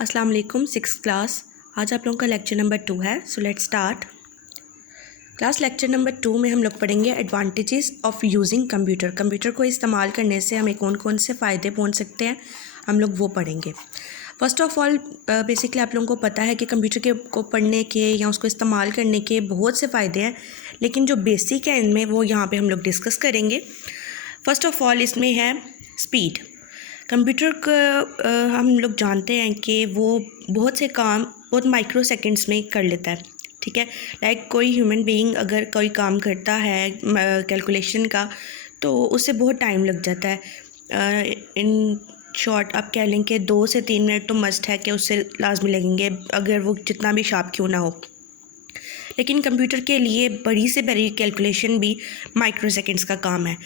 अस्सलाम वालेकुम। Six class, आज आप लोगों का लेक्चर नंबर 2 है। So let's start class. Lecture number 2 में हम लोग पढ़ेंगे advantages of using computer. Computer को इस्तेमाल करने से हमें कौन कौन से फ़ायदे पहुंच सकते हैं, हम लोग वो पढ़ेंगे। फ़र्स्ट ऑफ़ ऑल बेसिकली आप लोगों को पता है कि कंप्यूटर को पढ़ने के या उसको इस्तेमाल करने के बहुत से फ़ायदे हैं, लेकिन जो बेसिक है इनमें वो यहाँ पे हम लोग डिस्कस करेंगे। फ़र्स्ट ऑफ़ ऑल इसमें है स्पीड। कंप्यूटर का हम लोग जानते हैं कि वो बहुत से काम बहुत माइक्रो सेकंड्स में कर लेता है, ठीक है। लाइक कोई ह्यूमन बीइंग अगर कोई काम करता है कैलकुलेशन का, तो उससे बहुत टाइम लग जाता है। इन शॉर्ट आप कह लें कि 2 से 3 मिनट तो मस्ट है कि उससे लाजमी लगेंगे, अगर वो जितना भी शार्प क्यों ना हो। लेकिन कंप्यूटर के लिए बड़ी से बड़ी कैलकुलेशन भी माइक्रो सेकेंड्स का काम है।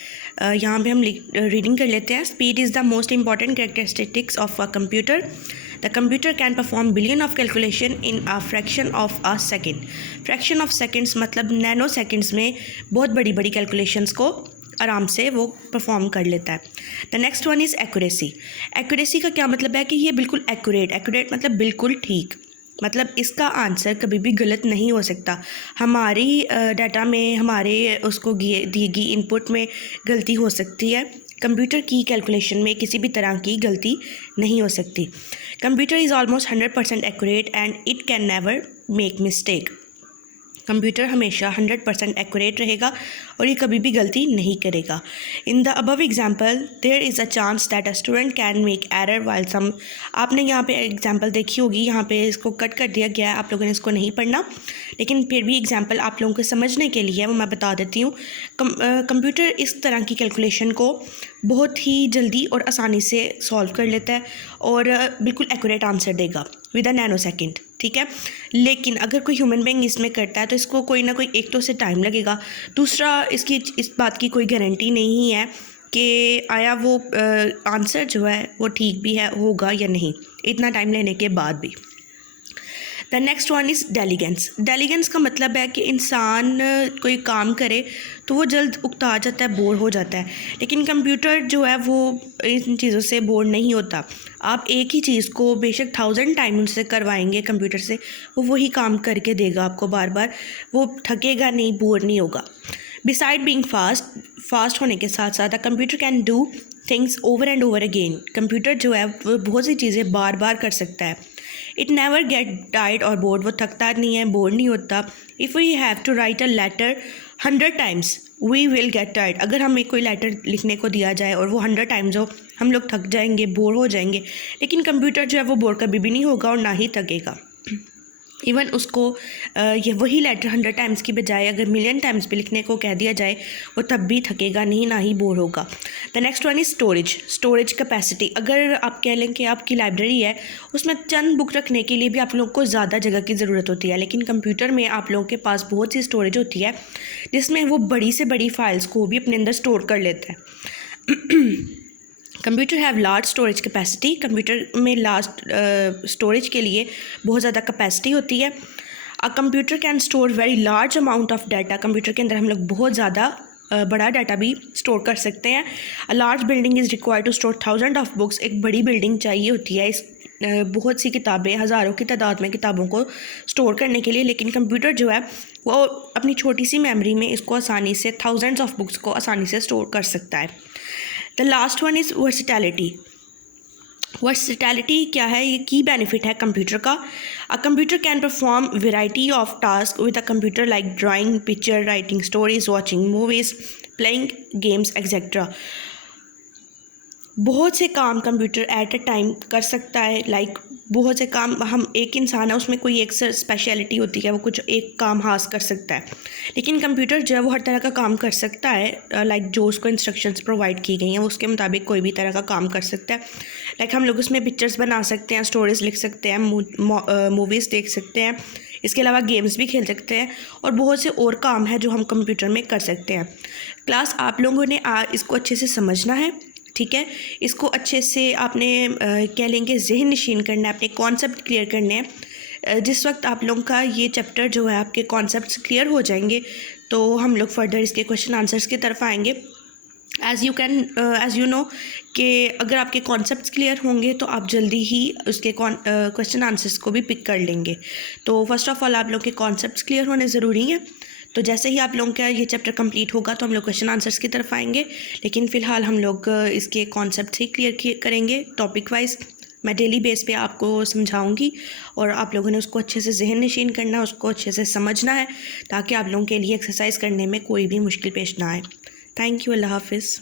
यहाँ पे हम रीडिंग कर लेते हैं। Speed is the most important characteristics of a computer. The computer can perform billion of calculation in a fraction of a second. Fraction of seconds मतलब नैनो सेकेंड्स में बहुत बड़ी बड़ी कैलकुलेशंस को आराम से वो परफॉर्म कर लेता है। The next one is accuracy. Accuracy का क्या मतलब है कि ये बिल्कुल एक्यूरेट मतलब बिल्कुल ठीक, मतलब इसका आंसर कभी भी गलत नहीं हो सकता। हमारी डाटा में हमारे उसको दी गई इनपुट में गलती हो सकती है, कंप्यूटर की कैलकुलेशन में किसी भी तरह की गलती नहीं हो सकती। Computer is almost 100% accurate and it can never make mistake. Computer हमेशा 100% एक्यूरेट रहेगा और ये कभी भी गलती नहीं करेगा। In the above example there is a chance that a student can make error while sum. आपने यहाँ पे एग्जाम्पल देखी होगी, यहाँ पे इसको कट कर दिया गया है, आप लोगों ने इसको नहीं पढ़ना, लेकिन फिर भी एग्जाम्पल आप लोगों को समझने के लिए वो मैं बता देती हूँ। कंप्यूटर इस तरह की कैलकुलेशन को बहुत ही जल्दी और आसानी से सॉल्व कर लेता है और बिल्कुल एक्यूरेट आंसर देगा विद अ नैनो सेकेंड, ठीक है। लेकिन अगर कोई ह्यूमन बीइंग इसमें करता है तो इसको कोई ना कोई एक तो से टाइम लगेगा, दूसरा इस बात की कोई गारंटी नहीं है कि आया वो आंसर जो है वो ठीक भी है होगा या नहीं, इतना टाइम लेने के बाद भी। The next one is diligence. Diligence का मतलब है कि इंसान कोई काम करे तो वो जल्द उकता जाता है, बोर हो जाता है, लेकिन कंप्यूटर जो है वो इन चीज़ों से बोर नहीं होता। आप एक ही चीज़ को बेशक 1000 टाइम उनसे करवाएंगे कंप्यूटर से, वो वही काम करके देगा आपको बार बार, वो थकेगा नहीं, बोर नहीं होगा। बिसाइड बीइंग फास्ट होने के साथ साथ computer can do things over and over again. Computer जो है वो बहुत सी चीज़ें बार बार कर सकता है। इट नेवर गेट टायर्ड और बोर्ड, वो थकता नहीं है, बोर नहीं होता। If we have to write a letter 100 times we will get tired. अगर हमें कोई लेटर लिखने को दिया जाए और वो 100 टाइम्स हो, हम लोग थक जाएंगे, बोर हो जाएंगे, लेकिन कंप्यूटर जो है वो बोर कभी भी नहीं होगा और ना ही थकेगा। इवन उसको ये वही लेटर 100 टाइम्स की बजाय अगर मिलियन टाइम्स भी लिखने को कह दिया जाए, वो तब भी थकेगा नहीं, ना ही बोर होगा। The next one is storage capacity. अगर आप कह लें कि आपकी लाइब्रेरी है, उसमें चंद बुक रखने के लिए भी आप लोगों को ज़्यादा जगह की ज़रूरत होती है, लेकिन कंप्यूटर में आप लोगों के पास बहुत सी स्टोरेज होती है जिसमें वो बड़ी से बड़ी फाइल्स को भी अपने अंदर स्टोर कर लेता है। Computer have large storage capacity. Computer में लार्ज स्टोरेज के लिए बहुत ज़्यादा कैपेसिटी होती है। A computer can store very large amount of data. Computer के अंदर हम लोग बहुत ज़्यादा बड़ा डाटा भी स्टोर कर सकते हैं। A large building is required to store 1000 of books. एक बड़ी बिल्डिंग चाहिए होती है इस बहुत सी किताबें, हज़ारों की तादाद में किताबों को स्टोर करने के लिए, लेकिन कंप्यूटर जो है वो अपनी छोटी सी मेमोरी में इसको आसानी से थाउजेंड्स ऑफ बुक्स को आसानी से स्टोर कर सकता है। The last one is versatility. Versatility क्या है, ये की बेनिफिट है कंप्यूटर का। A computer can perform variety of task with a computer like drawing, picture, writing stories, watching movies, playing games etcetera. बहुत से काम कंप्यूटर एट अ टाइम कर सकता है। लाइक बहुत से काम, हम एक इंसान है उसमें कोई एक स्पेशलिटी होती है, वो कुछ एक काम हासिल कर सकता है, लेकिन कंप्यूटर जो है वो हर तरह का काम कर सकता है। लाइक जो उसको इंस्ट्रक्शंस प्रोवाइड की गई हैं उसके मुताबिक कोई भी तरह का काम कर सकता है। लाइक हम लोग उसमें पिक्चर्स बना सकते हैं, स्टोरीज लिख सकते हैं, मूवीज़ देख सकते हैं, इसके अलावा गेम्स भी खेल सकते हैं और बहुत से और काम है जो हम कंप्यूटर में कर सकते हैं। क्लास आप लोगों ने इसको अच्छे से समझना है, ठीक है। इसको अच्छे से आपने कह लेंगे जहन नशीन करना है, अपने कॉन्सेप्ट क्लियर करने हैं। जिस वक्त आप लोगों का ये चैप्टर जो है आपके कॉन्सेप्ट्स क्लियर हो जाएंगे तो हम लोग फर्दर इसके क्वेश्चन आंसर्स की तरफ आएंगे। एज़ यू नो कि अगर आपके कॉन्सेप्ट्स क्लियर होंगे तो आप जल्दी ही उसके क्वेश्चन आंसर्स को भी पिक कर लेंगे। तो फर्स्ट ऑफ़ ऑल आप लोग के कॉन्सेप्ट्स क्लियर होने ज़रूरी हैं। तो जैसे ही आप लोगों का ये चैप्टर कंप्लीट होगा तो हम लोग क्वेश्चन आंसर्स की तरफ आएंगे, लेकिन फ़िलहाल हम लोग इसके कॉन्सेप्ट ही क्लियर करेंगे टॉपिक वाइज। मैं डेली बेस पे आपको समझाऊंगी और आप लोगों ने उसको अच्छे से जहन नशीन करना है, उसको अच्छे से समझना है, ताकि आप लोगों के लिए एक्सरसाइज करने में कोई भी मुश्किल पेश ना आए। Thank you. अल्लाह हाफिज़।